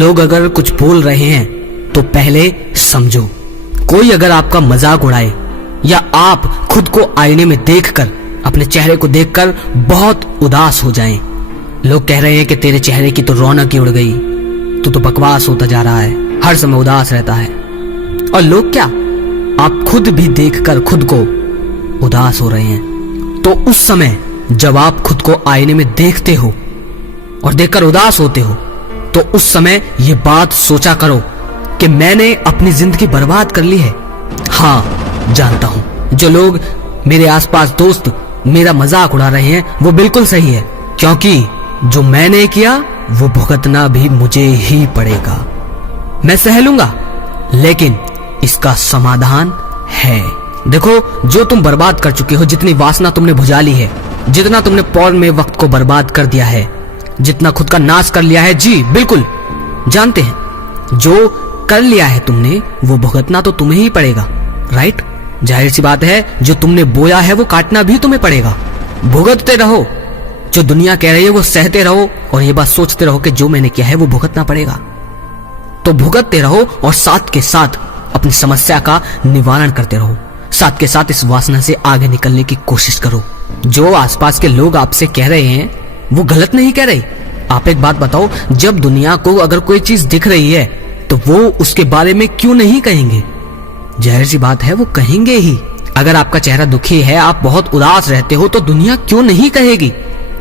लोग अगर कुछ बोल रहे हैं तो पहले समझो। कोई अगर आपका मजाक उड़ाए या आप खुद को आईने में देखकर, अपने चेहरे को देखकर बहुत उदास हो जाएं, लोग कह रहे हैं कि तेरे चेहरे की तो रौनक ही उड़ गई, तू तो बकवास होता जा रहा है, हर समय उदास रहता है। और लोग क्या, आप खुद भी देखकर खुद को उदास हो रहे हैं। तो उस समय जब आप खुद को आईने में देखते हो और देखकर उदास होते हो, तो उस समय ये बात सोचा करो कि मैंने अपनी जिंदगी बर्बाद कर ली है। हाँ, जानता हूं जो लोग मेरे आसपास दोस्त मेरा मजाक उड़ा रहे हैं वो बिल्कुल सही है, क्योंकि जो मैंने किया वो भुगतना भी मुझे ही पड़ेगा। मैं सह लूंगा, लेकिन इसका समाधान है। देखो, जो तुम बर्बाद कर चुके हो, जितनी वासना तुमने बुझा ली है, जितना तुमने पॉर्न में वक्त को बर्बाद कर दिया है, जितना खुद का नाश कर लिया है, जी बिल्कुल जानते हैं, जो कर लिया है तुमने वो भुगतना तो तुम्हें ही पड़ेगा, राइट? जाहिर सी बात है, जो तुमने बोया है वो काटना भी तुम्हें पड़ेगा। भुगतते रहो, जो दुनिया कह रही है वो सहते रहो, और ये बात सोचते रहो कि जो मैंने किया है वो भुगतना पड़ेगा। तो भुगतते रहो और साथ के साथ अपनी समस्या का निवारण करते रहो, साथ के साथ इस वासना से आगे निकलने की कोशिश करो। जो आसपास के लोग आपसे कह रहे हैं वो गलत नहीं कह रहे। आप एक बात बताओ, जब दुनिया को अगर कोई चीज दिख रही है तो वो उसके बारे में क्यों नहीं कहेंगे? जाहिर सी बात है वो कहेंगे ही। अगर आपका चेहरा दुखी है, आप बहुत उदास रहते हो, तो दुनिया क्यों नहीं कहेगी?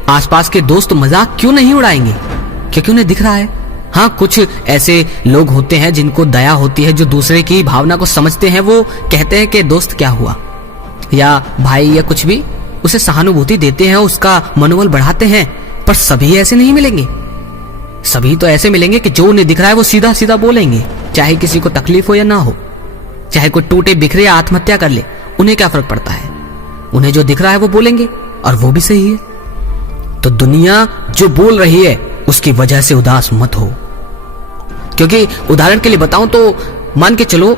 आसपास के दोस्त मजाक क्यों नहीं उड़ाएंगे? क्योंकि उन्हें दिख रहा है। हाँ, कुछ ऐसे लोग होते हैं जिनको दया होती है, जो दूसरे की भावना को समझते हैं, वो कहते हैं कि दोस्त क्या हुआ, या भाई, या कुछ भी, उसे सहानुभूति देते हैं, उसका मनोबल बढ़ाते हैं। पर सभी ऐसे नहीं मिलेंगे। सभी तो ऐसे मिलेंगे कि जो उन्हें दिख रहा है वो सीधा सीधा बोलेंगे, चाहे किसी को तकलीफ हो या ना हो, चाहे कोई टूटे बिखरे या आत्महत्या कर ले, उन्हें क्या फर्क पड़ता है? उन्हें जो दिख रहा है वो बोलेंगे, और वो भी सही है। तो दुनिया जो बोल रही है उसकी वजह से उदास मत हो। क्योंकि उदाहरण के लिए बताऊं तो मान के चलो,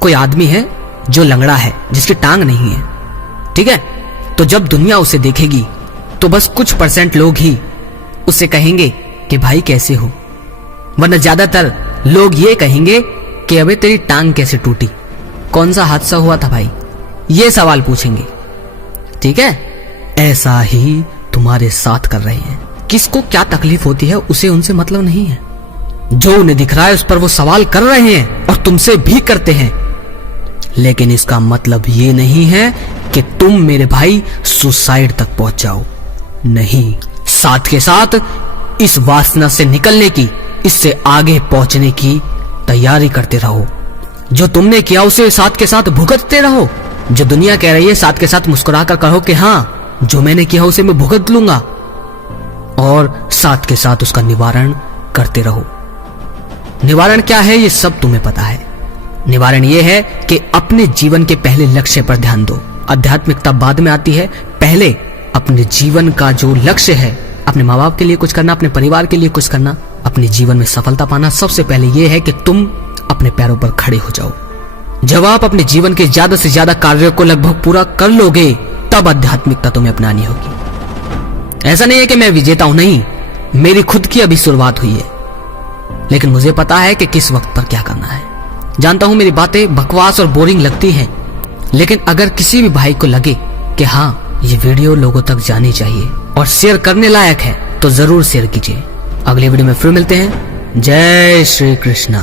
कोई आदमी है जो लंगड़ा है, जिसकी टांग नहीं है, ठीक है? तो जब दुनिया उसे देखेगी तो बस कुछ % लोग ही उससे कहेंगे कि भाई कैसे हो, वरना ज्यादातर लोग ये कहेंगे कि अबे तेरी टांग कैसे टूटी, कौन सा हादसा हुआ था भाई, ये सवाल पूछेंगे, ठीक है? ऐसा ही तुम्हारे साथ कर रहे हैं। किसको क्या तकलीफ होती है उसे उनसे मतलब नहीं है। जो उन्हें दिख रहा है उस पर वो सवाल कर रहे हैं, और तुमसे भी करते हैं, लेकिन इसका मतलब ये नहीं है कि तुम मेरे भाई सुसाइड तक पहुंच जाओ। नहीं, साथ के साथ इस वासना से निकलने की, इससे आगे पहुंचने की तैयारी करते रहो। जो तुमने किया उसे साथ के साथ भुगतते रहो। जो दुनिया कह रही है साथ के साथ मुस्कुराकर कहो कि हाँ, जो मैंने किया उसे मैं भुगत लूंगा, और साथ के साथ उसका निवारण करते रहो। निवारण क्या है ये सब तुम्हें पता है। निवारण ये है कि अपने जीवन के पहले लक्ष्य पर ध्यान दो। आध्यात्मिकता बाद में आती है, पहले अपने जीवन का जो लक्ष्य है, अपने माँ बाप के लिए कुछ करना, अपने परिवार के लिए कुछ करना, अपने जीवन में सफलता पाना, सबसे पहले यह है कि तुम अपने पैरों पर खड़े हो जाओ। जब आप अपने जीवन के ज्यादा से ज्यादा कार्यों को लगभग पूरा कर लोगे, तब आध्यात्मिकता तुम्हें अपनानी होगी। ऐसा नहीं है कि मैं विजेता हूं, नहीं, मेरी खुद की अभी शुरुआत हुई है, लेकिन मुझे पता है कि किस वक्त पर क्या करना है। जानता हूं मेरी बातें बकवास और बोरिंग लगती हैं, लेकिन अगर किसी भी भाई को लगे कि हाँ, ये वीडियो लोगों तक जानी चाहिए और शेयर करने लायक है, तो जरूर शेयर कीजिए। अगले वीडियो में फिर मिलते हैं। जय श्री कृष्णा।